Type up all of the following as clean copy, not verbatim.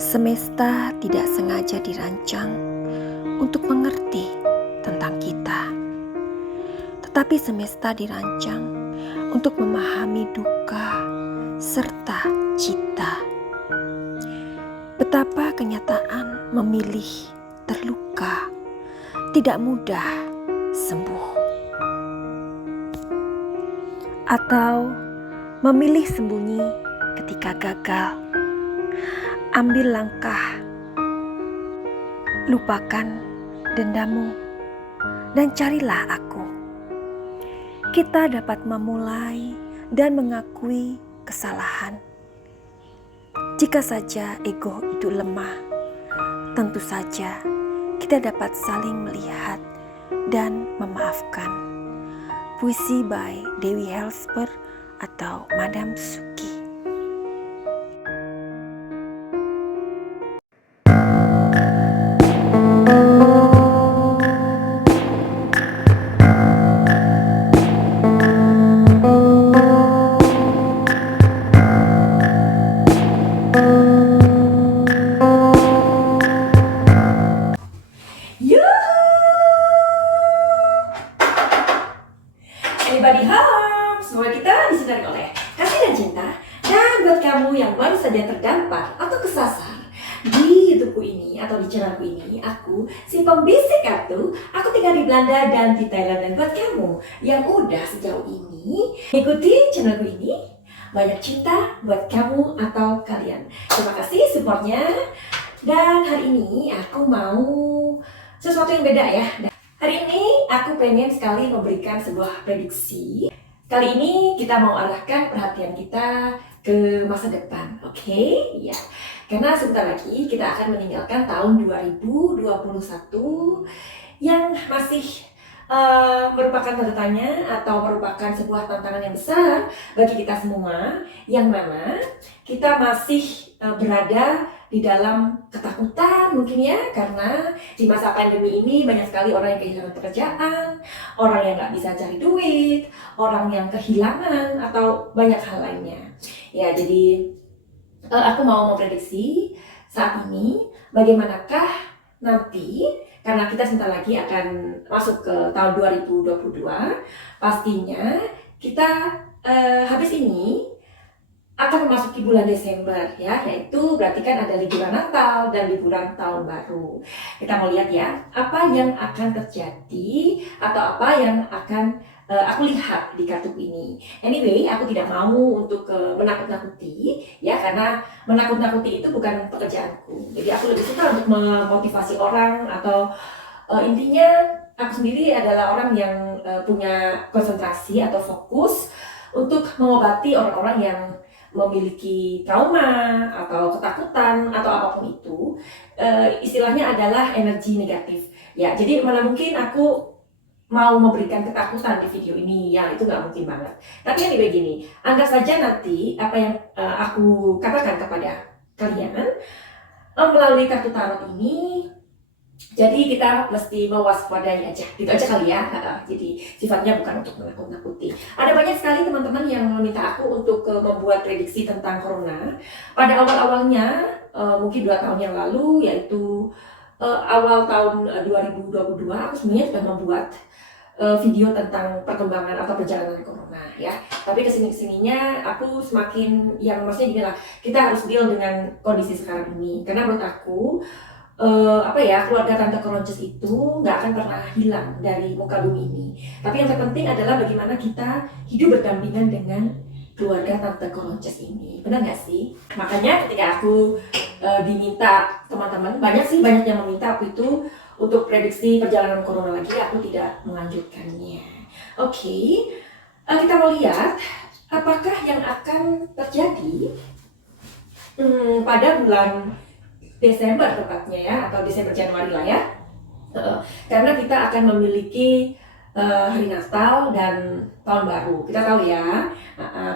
Semesta tidak sengaja dirancang untuk mengerti tentang kita, tetapi semesta dirancang untuk memahami duka serta cita. Betapa kenyataan memilih terluka tidak mudah sembuh, atau memilih sembunyi ketika gagal. Ambil langkah, lupakan dendammu, dan carilah aku. Kita dapat memulai dan mengakui kesalahan. Jika saja ego itu lemah, tentu saja kita dapat saling melihat dan memaafkan. Puisi by Dewi Helsper atau Madam Suki. Anybody home? Semua kita disedari oleh kasih dan cinta. Dan buat kamu yang baru saja terdampar atau kesasar di YouTubeku ini atau di channelku ini, aku si pembisik kartu. Aku tinggal di Belanda dan di Thailand. Dan buat kamu yang udah sejauh ini ikuti channelku ini, banyak cinta buat kamu atau kalian. Terima kasih supportnya. Dan hari ini aku mau sesuatu yang beda ya. Hari ini aku pengen sekali memberikan sebuah prediksi. Kali ini kita mau arahkan perhatian kita ke masa depan, oke? Ya, karena sebentar lagi kita akan meninggalkan tahun 2021 yang masih merupakan tanda tanya atau merupakan sebuah tantangan yang besar bagi kita semua, yang mana kita masih berada di dalam ketakutan mungkin ya, karena di masa pandemi ini banyak sekali orang yang kehilangan pekerjaan, orang yang nggak bisa cari duit, orang yang kehilangan atau banyak hal lainnya. Ya, jadi aku mau memprediksi saat ini bagaimanakah nanti, karena kita sebentar lagi akan masuk ke tahun 2022, pastinya kita habis ini akan memasuki bulan Desember ya, yaitu berarti kan ada liburan Natal dan liburan Tahun Baru. Kita mau lihat ya, apa yang akan terjadi atau apa yang akan aku lihat di kartu ini. Anyway, aku tidak mau untuk menakut-nakuti ya, karena menakut-nakuti itu bukan pekerjaanku. Jadi aku lebih suka untuk memotivasi orang atau intinya aku sendiri adalah orang yang punya konsentrasi atau fokus untuk mengobati orang-orang yang memiliki trauma atau ketakutan atau apapun itu, istilahnya adalah energi negatif ya. Jadi mana mungkin aku mau memberikan ketakutan di video ini, ya itu nggak mungkin banget. Tapi yang begini, anggap saja nanti apa yang aku katakan kepada kalian melalui kartu tarot ini, jadi kita mesti mewaspadai aja, gitu aja kali ya. Jadi sifatnya bukan untuk menakut-nakuti. Ada banyak sekali teman-teman yang meminta aku untuk membuat prediksi tentang corona. Pada awal-awalnya, mungkin 2 tahun yang lalu, yaitu awal tahun 2022, aku sebenarnya sudah membuat video tentang perkembangan atau perjalanan corona ya. Tapi kesini-kesininya aku semakin, yang maksudnya gini lah, kita harus deal dengan kondisi sekarang ini. Karena menurut aku keluarga Tante Keronces itu nggak akan pernah hilang dari muka bumi ini. Tapi yang terpenting adalah bagaimana kita hidup berdampingan dengan keluarga Tante Keronces ini. Benar nggak sih? Makanya ketika aku diminta teman-teman, banyak yang meminta aku itu untuk prediksi perjalanan corona lagi, aku tidak menganjurkannya. Oke, kita mau lihat apakah yang akan terjadi pada bulan Desember tepatnya ya, atau Desember Januari lah ya. Karena kita akan memiliki hari Natal dan Tahun Baru. Kita tahu ya,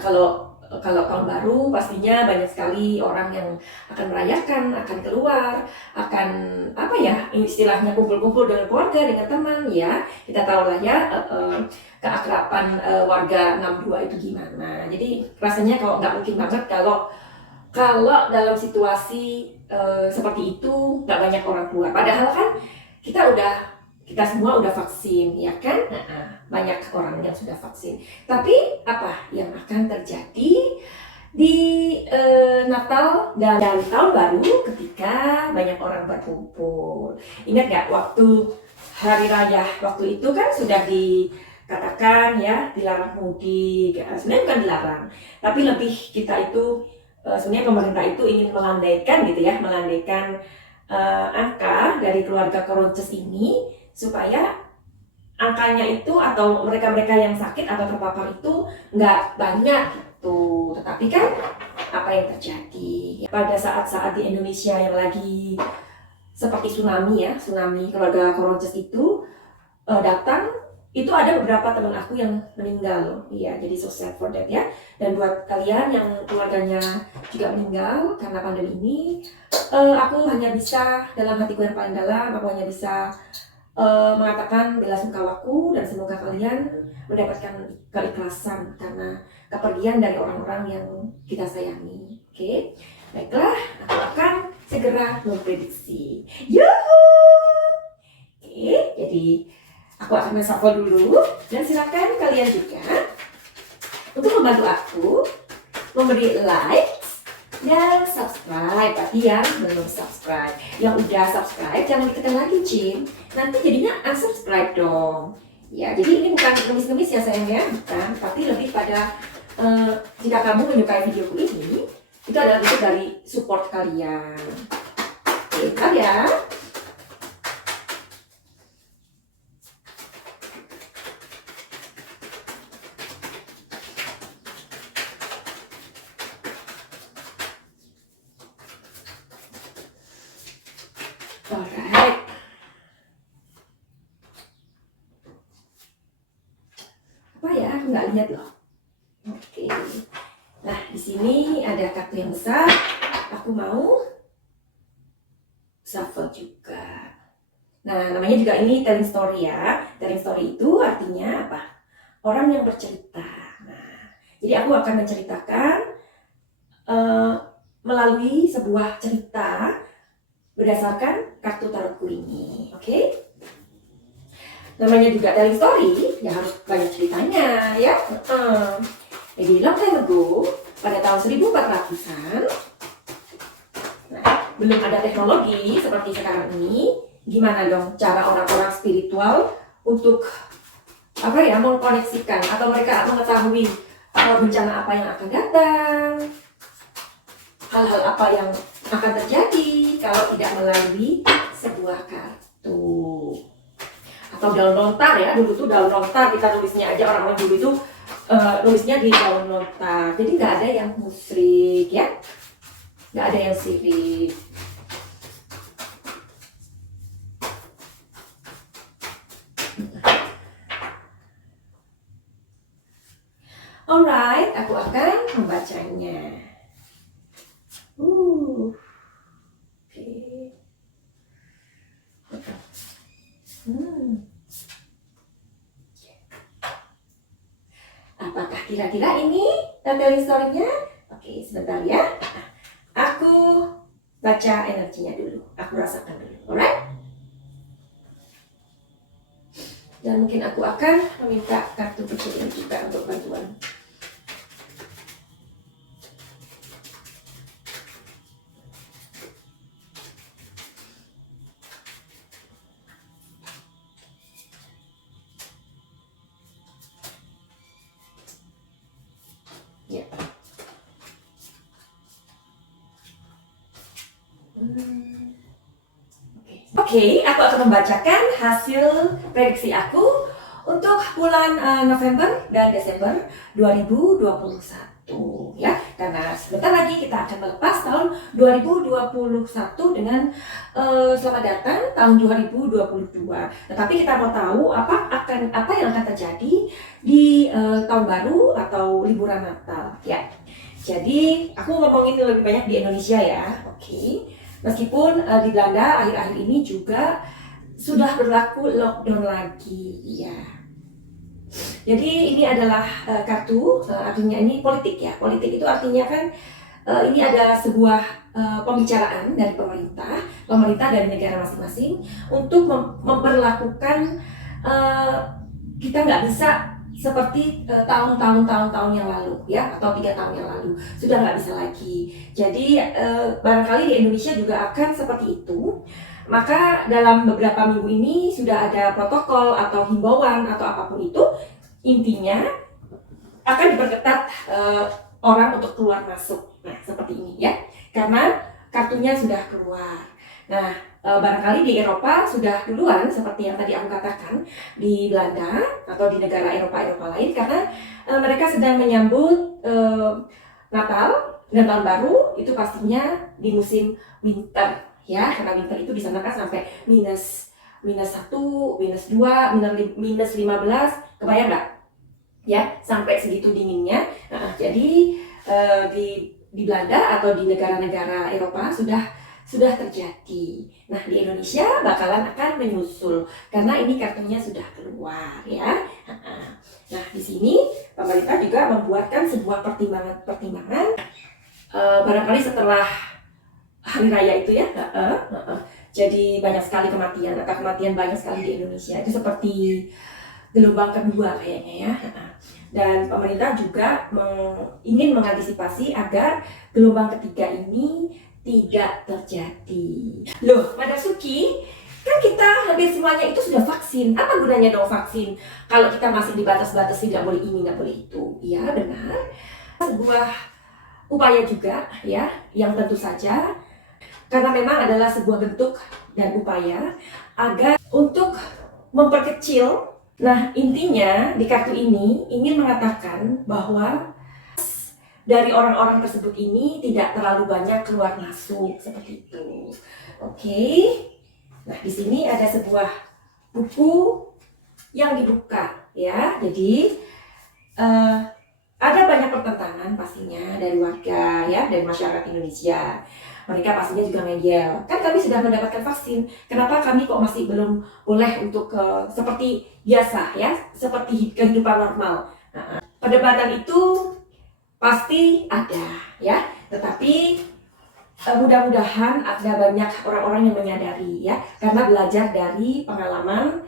kalau Tahun Baru pastinya banyak sekali orang yang akan merayakan, akan keluar, akan istilahnya kumpul-kumpul dengan keluarga, dengan teman ya. Kita tahu lah ya keakraban warga 62 itu gimana. Jadi rasanya kalau nggak mungkin banget kalau kalau dalam situasi seperti itu nggak banyak orang keluar. Padahal kan kita semua udah vaksin, ya kan? Banyak orang yang sudah vaksin. Tapi apa yang akan terjadi di Natal dan Tahun Baru ketika banyak orang berkumpul? Ingat nggak waktu hari raya waktu itu kan sudah dikatakan ya dilarang mudik. Sebenarnya bukan dilarang, tapi lebih kita itu sebenarnya pemerintah itu ingin melandaikan gitu ya, melandaikan angka dari keluarga Keronces ini supaya angkanya itu atau mereka-mereka yang sakit atau terpapar itu nggak banyak gitu. Tetapi kan apa yang terjadi pada saat-saat di Indonesia yang lagi seperti tsunami ya, tsunami keluarga Keronces itu datang, itu ada beberapa teman aku yang meninggal, iya, jadi so sad for that ya. Dan buat kalian yang keluarganya juga meninggal karena pandemi ini, aku hanya bisa dalam hatiku yang paling dalam, aku hanya bisa mengatakan belasungkawaku dan semoga kalian mendapatkan keikhlasan karena kepergian dari orang-orang yang kita sayangi. Oke, baiklah, aku akan segera memprediksi. Yuhuu! Oke, jadi aku akan men-shuffle dulu dan silakan kalian juga untuk membantu aku memberi like dan subscribe bagi yang belum subscribe. Yang udah subscribe jangan ditekan lagi Cin, nanti jadinya unsubscribe dong. Ya, jadi ini bukan ngemis-ngemis ya sayangnya, bukan, tapi lebih pada jika kamu menyukai videoku ini, itu adalah bentuk dari support kalian. Oke, ya. Alright. Apa ya? Aku nggak lihat loh. Oke. Nah, di sini ada kartu yang besar. Aku mau shuffle juga. Nah, namanya juga ini telling story ya. Telling story itu artinya apa? Orang yang bercerita. Nah, jadi aku akan menceritakan melalui sebuah cerita berdasarkan kartu tarotku ini, oke? Namanya juga telling story, ya harus banyak ceritanya, ya. Jadi long time ago, pada tahun 1400-an, nah, belum ada teknologi seperti sekarang ini. Gimana dong cara orang-orang spiritual untuk apa ya, mengkoneksikan atau mereka mengetahui bencana apa yang akan datang, hal-hal apa yang akan terjadi kalau tidak melalui sebuah kartu atau daun lontar ya. Dulu tuh daun lontar kita nulisnya aja, orang-orang dulu itu nulisnya di daun lontar, jadi nggak ada yang musrik ya, nggak ada yang sirik. Alright, aku akan membacanya. Oke. Apakah kira-kira ini telling story-nya? Oke, sebentar ya. Aku baca energinya dulu. Aku rasakan dulu. Alright? Dan mungkin aku akan meminta kartu kecil ini juga untuk bantuan. Oke, aku akan membacakan hasil prediksi aku untuk bulan November dan Desember 2021 ya. Karena sebentar lagi kita akan melepas tahun 2021 dengan selamat datang tahun 2022. Tetapi kita mau tahu apa yang akan terjadi di tahun baru atau liburan Natal ya. Jadi aku ngomongin lebih banyak di Indonesia ya. Oke. Meskipun di Belanda akhir-akhir ini juga sudah berlaku lockdown lagi, ya. Jadi ini adalah kartu, artinya ini politik ya. Politik itu artinya kan ini ada sebuah pembicaraan dari pemerintah dari negara masing-masing untuk memperlakukan kita nggak bisa seperti tahun-tahun yang lalu ya, atau 3 tahun yang lalu sudah nggak bisa lagi. Jadi barangkali di Indonesia juga akan seperti itu. Maka dalam beberapa minggu ini sudah ada protokol atau himbauan atau apapun itu, intinya akan diperketat orang untuk keluar masuk. Nah seperti ini ya, karena kartunya sudah keluar. Nah barangkali di Eropa sudah duluan seperti yang tadi aku katakan, di Belanda atau di negara Eropa lain, karena mereka sedang menyambut Natal dan Tahun Baru itu pastinya di musim winter ya, karena winter itu di sana kan sampai minus 1, minus 2, minus 15, kebayang nggak? Ya, sampai segitu dinginnya. Jadi di Belanda atau di negara-negara Eropa sudah terjadi. Nah, di Indonesia bakalan akan menyusul karena ini kartunya sudah keluar ya. Nah, di sini pemerintah juga membuatkan sebuah pertimbangan barangkali setelah hari raya itu ya. Jadi banyak sekali kematian, angka kematian banyak sekali di Indonesia. Itu seperti gelombang kedua kayaknya ya. Dan pemerintah juga ingin mengantisipasi agar gelombang ketiga ini tidak terjadi. Loh, Madam Suki, kan kita hampir semuanya itu sudah vaksin. Apa gunanya dong vaksin kalau kita masih dibatas-batas tidak boleh ini, tidak boleh itu? Iya, benar. Sebuah upaya juga ya, yang tentu saja karena memang adalah sebuah bentuk dan upaya agar untuk memperkecil. Nah, intinya di kartu ini ingin mengatakan bahwa dari orang-orang tersebut ini tidak terlalu banyak keluar masuk seperti itu. Oke. Nah, di sini ada sebuah buku yang dibuka ya. Jadi ada banyak pertentangan pastinya dari warga ya, dari masyarakat Indonesia. Mereka pastinya juga ngeyel. Kan kami sudah mendapatkan vaksin, kenapa kami kok masih belum boleh untuk seperti biasa ya, seperti kehidupan normal. Nah, perdebatan itu pasti ada ya, tetapi mudah-mudahan ada banyak orang-orang yang menyadari ya, karena belajar dari pengalaman.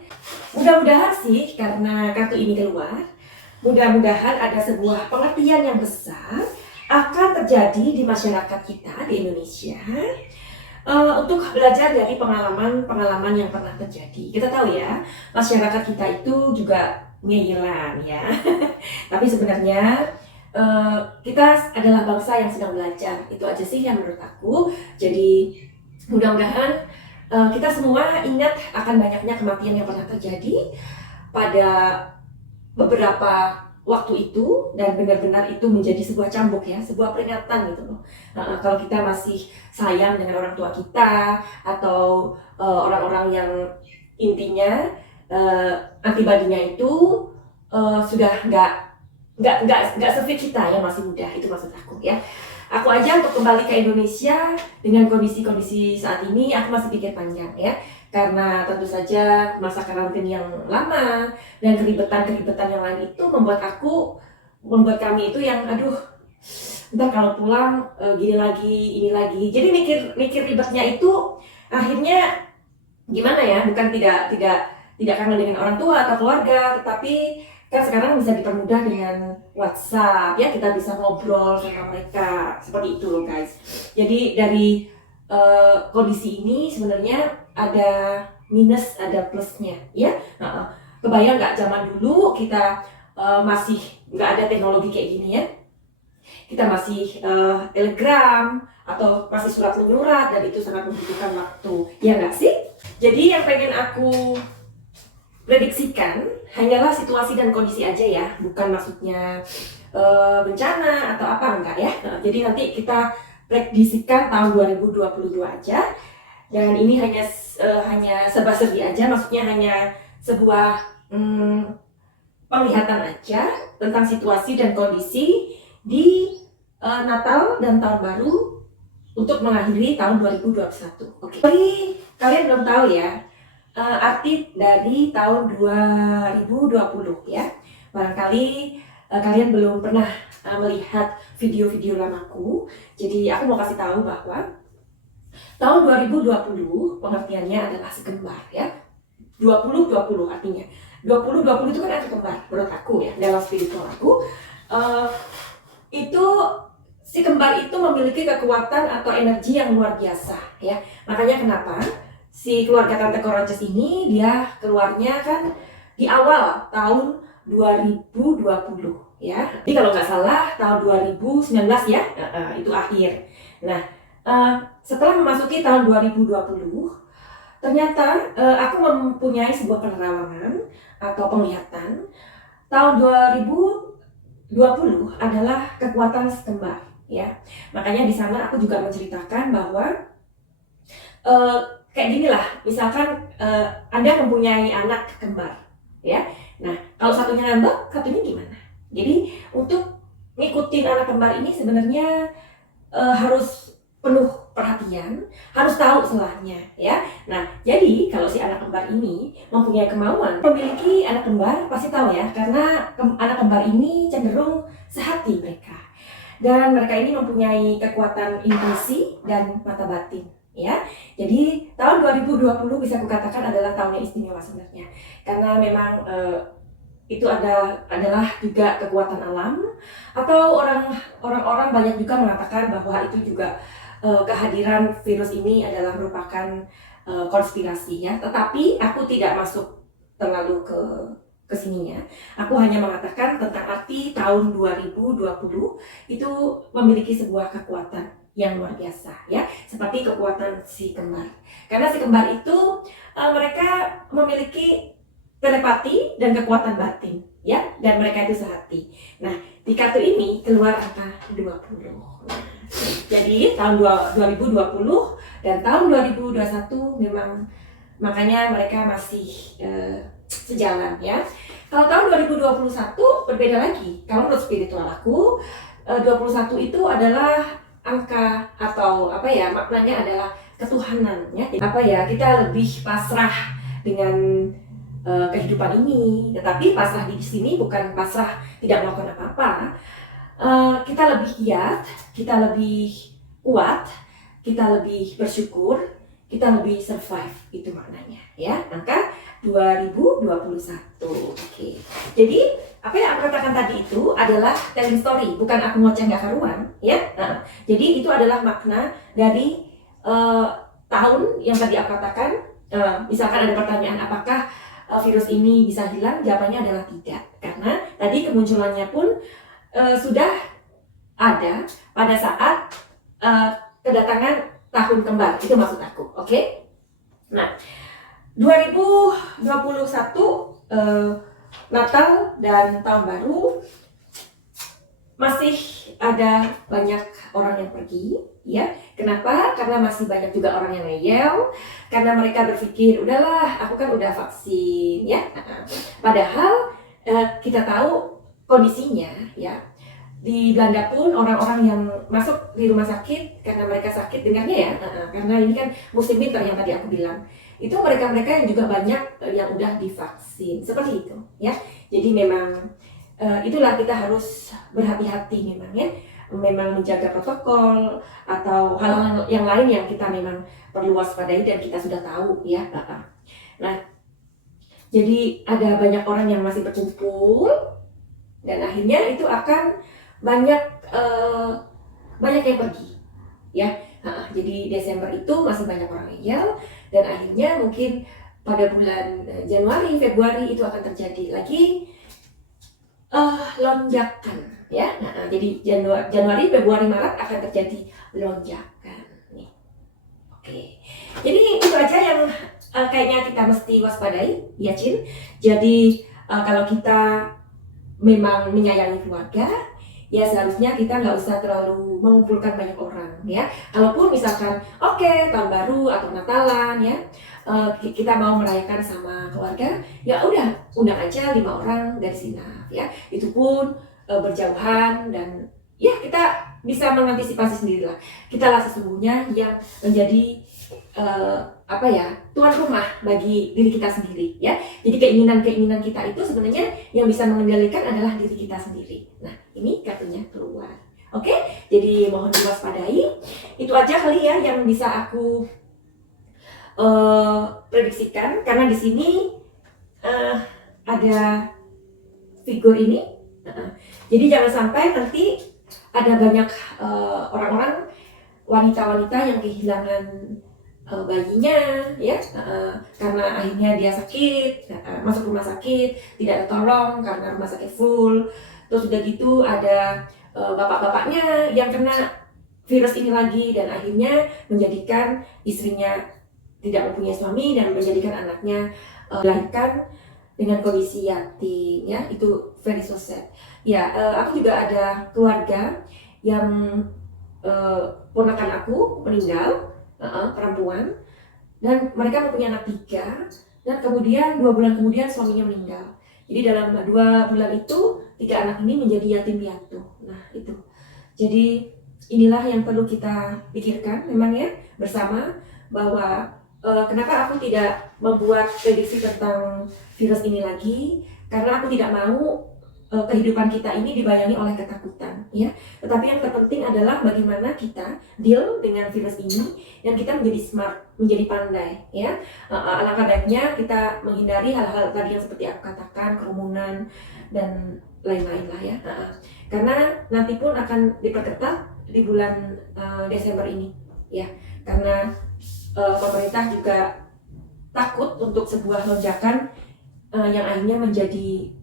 Mudah-mudahan sih karena kartu ini keluar, mudah-mudahan ada sebuah pengertian yang besar akan terjadi di masyarakat kita di Indonesia untuk belajar dari pengalaman yang pernah terjadi. Kita tahu ya, masyarakat kita itu juga ngeyelan ya, tapi sebenarnya kita adalah bangsa yang sedang belajar. Itu aja sih yang menurut aku. Jadi mudah-mudahan kita semua ingat akan banyaknya kematian yang pernah terjadi pada beberapa waktu itu, dan benar-benar itu menjadi sebuah cambuk ya, sebuah peringatan gitu loh. Kalau kita masih sayang dengan orang tua kita atau orang-orang yang intinya antibodinya itu sudah nggak sefit kita yang masih muda, itu maksud aku ya. Aku aja untuk kembali ke Indonesia dengan kondisi saat ini aku masih pikir panjang ya, karena tentu saja masa karantina yang lama dan keribetan yang lain itu membuat kami itu yang aduh, ntar kalau pulang gini lagi, ini lagi. Jadi mikir ribetnya itu akhirnya gimana ya, bukan tidak kangen dengan orang tua atau keluarga, tetapi kan sekarang bisa dipermudah dengan WhatsApp ya, kita bisa ngobrol sama mereka seperti itu loh guys. Jadi dari kondisi ini sebenarnya ada minus, ada plusnya ya. Kebayang nggak zaman dulu kita masih nggak ada teknologi kayak gini ya, kita masih telegram atau masih surat menyurat, dan itu sangat membutuhkan waktu ya nggak sih. Jadi yang pengen aku prediksikan hanyalah situasi dan kondisi aja ya, bukan maksudnya bencana atau apa, enggak ya. Jadi nanti kita prediksikan tahun 2022 aja, dan ini hanya serba-serbi aja, maksudnya hanya sebuah penglihatan aja tentang situasi dan kondisi di Natal dan Tahun Baru untuk mengakhiri tahun 2021. Oke. Jadi kalian belum tahu ya arti dari tahun 2020 ya. Barangkali kalian belum pernah melihat video-video lamaku, jadi aku mau kasih tahu bahwa tahun 2020 pengertiannya adalah sekembar ya. 20-20 artinya 20-20 itu kan angka kembar menurut aku ya, dalam spiritual aku. Itu si kembar itu memiliki kekuatan atau energi yang luar biasa ya. Makanya kenapa si keluarga Tante Koronces ini dia keluarnya kan di awal tahun 2020 ya. Jadi kalau nggak salah tahun 2019 ya, itu akhir. Nah, setelah memasuki tahun 2020, ternyata aku mempunyai sebuah penerawangan atau penglihatan tahun 2020 adalah kekuatan sekembar ya. Makanya di sana aku juga menceritakan bahwa kayak gini lah, misalkan Anda mempunyai anak kembar ya. Nah, kalau satunya ngambek, satunya gimana? Jadi untuk ngikutin anak kembar ini sebenarnya harus penuh perhatian, harus tahu celahnya ya. Nah, jadi kalau si anak kembar ini mempunyai kemauan memiliki anak kembar, pasti tahu ya, karena anak kembar ini cenderung sehati mereka. Dan mereka ini mempunyai kekuatan intuisi dan mata batin ya. Jadi tahun 2020 bisa kukatakan adalah tahun yang istimewa sebenarnya. Karena memang itu adalah juga kekuatan alam, atau orang-orang banyak juga mengatakan bahwa itu juga kehadiran virus ini adalah merupakan konspirasi ya. Tetapi aku tidak masuk terlalu ke sininya. Aku hanya mengatakan tentang arti tahun 2020 itu memiliki sebuah kekuatan yang luar biasa ya, seperti kekuatan si kembar. Karena si kembar itu mereka memiliki telepati dan kekuatan batin ya, dan mereka itu sehati. Nah, di kartu ini keluar angka 20. Nah, jadi tahun 2020 dan tahun 2021 memang makanya mereka masih sejalan ya. Kalau tahun 2021 berbeda lagi. Kalau menurut spiritual aku 21 itu adalah angka atau apa ya, maknanya adalah ketuhanan ya. Apa ya, kita lebih pasrah dengan kehidupan ini. Tetapi pasrah di sini bukan pasrah tidak melakukan apa-apa. Kita lebih giat, kita lebih kuat, kita lebih bersyukur, kita lebih survive, itu maknanya ya. Angka 2021. Oke. Jadi apa yang aku katakan tadi itu adalah telling story, bukan aku ngoceh nggak karuan ya. Jadi itu adalah makna dari tahun yang tadi aku katakan. Misalkan ada pertanyaan apakah virus ini bisa hilang, jawabannya adalah tidak, karena tadi kemunculannya pun sudah ada pada saat kedatangan tahun kembar, itu maksud aku, oke? Nah, 2021 Natal dan Tahun Baru masih ada banyak orang yang pergi ya. Kenapa? Karena masih banyak juga orang yang ngeyel, karena mereka berpikir udahlah aku kan udah vaksin ya. Padahal kita tahu kondisinya ya, di Belanda pun orang-orang yang masuk di rumah sakit karena mereka sakit, dengarnya ya, karena ini kan musim winter yang tadi aku bilang, itu mereka-mereka yang juga banyak yang udah divaksin, seperti itu ya. Jadi memang itulah, kita harus berhati-hati memang ya, memang menjaga protokol atau hal-hal yang lain yang kita memang perlu waspadai dan kita sudah tahu ya. Nah, jadi ada banyak orang yang masih berkumpul dan akhirnya itu akan banyak yang pergi ya. Jadi Desember itu masih banyak orang ngeyel, dan akhirnya mungkin pada bulan Januari, Februari itu akan terjadi lagi lonjakan ya. Jadi Januari, Februari, Maret akan terjadi lonjakan nih. Oke. Jadi itu aja yang kayaknya kita mesti waspadai ya, Cin. Jadi kalau kita memang menyayangi keluarga, ya seharusnya kita nggak usah terlalu mengumpulkan banyak orang ya. Kalaupun misalkan tahun baru atau Natalan ya, kita mau merayakan sama keluarga, ya udah undang aja 5 orang dari sini ya. Itu pun berjauhan, dan ya kita bisa mengantisipasi sendirilah. Kita lah sesungguhnya yang menjadi tuan rumah bagi diri kita sendiri ya. Jadi keinginan-keinginan kita itu sebenarnya yang bisa mengendalikan adalah diri kita sendiri. Nah, ini kartunya keluar. Oke, jadi mohon diwaspadai. Itu aja kali ya yang bisa aku prediksikan, karena di sini ada figur ini. Jadi jangan sampai nanti ada banyak orang-orang, wanita-wanita yang kehilangan bayinya ya, karena akhirnya dia sakit, masuk rumah sakit, tidak tertolong karena rumah sakit full. Terus udah gitu ada bapak-bapaknya yang kena virus ini lagi, dan akhirnya menjadikan istrinya tidak mempunyai suami dan menjadikan anaknya dilahirkan dengan kondisi yatim ya. Itu very so sad ya. Aku juga ada keluarga yang ponakan aku meninggal, perempuan, dan mereka mempunyai anak 3, dan kemudian 2 bulan kemudian suaminya meninggal. Jadi dalam 2 bulan itu 3 anak ini menjadi yatim piatu. Nah itu, jadi inilah yang perlu kita pikirkan memang ya bersama, bahwa kenapa aku tidak membuat prediksi tentang virus ini lagi, karena aku tidak mau kehidupan kita ini dibayangi oleh ketakutan ya. Tetapi yang terpenting adalah bagaimana kita deal dengan virus ini, dan kita menjadi smart, menjadi pandai ya. Alangkah baiknya kita menghindari hal-hal tadi yang seperti aku katakan, kerumunan dan lain-lain lah ya. Karena nanti pun akan diperketat di bulan Desember ini ya, karena pemerintah juga takut untuk sebuah lonjakan yang akhirnya menjadi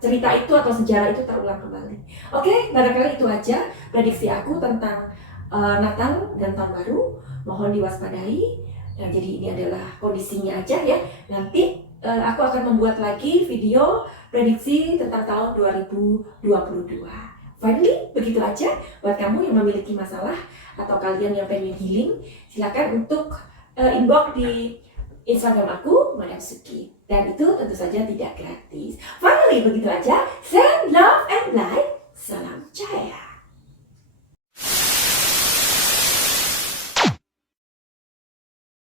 cerita itu atau sejarah itu terulang kembali. Oke, barangkali itu aja prediksi aku tentang Natal dan Tahun Baru. Mohon diwaspadai. Nah, jadi ini adalah kondisinya aja ya. Nanti aku akan membuat lagi video prediksi tentang tahun 2022. Finally, begitu aja. Buat kamu yang memiliki masalah atau kalian yang pengen healing, silakan untuk inbox di Instagram aku, Madam Suki. Dan itu tentu saja tidak gratis. Finally, begitu aja. Send love and light.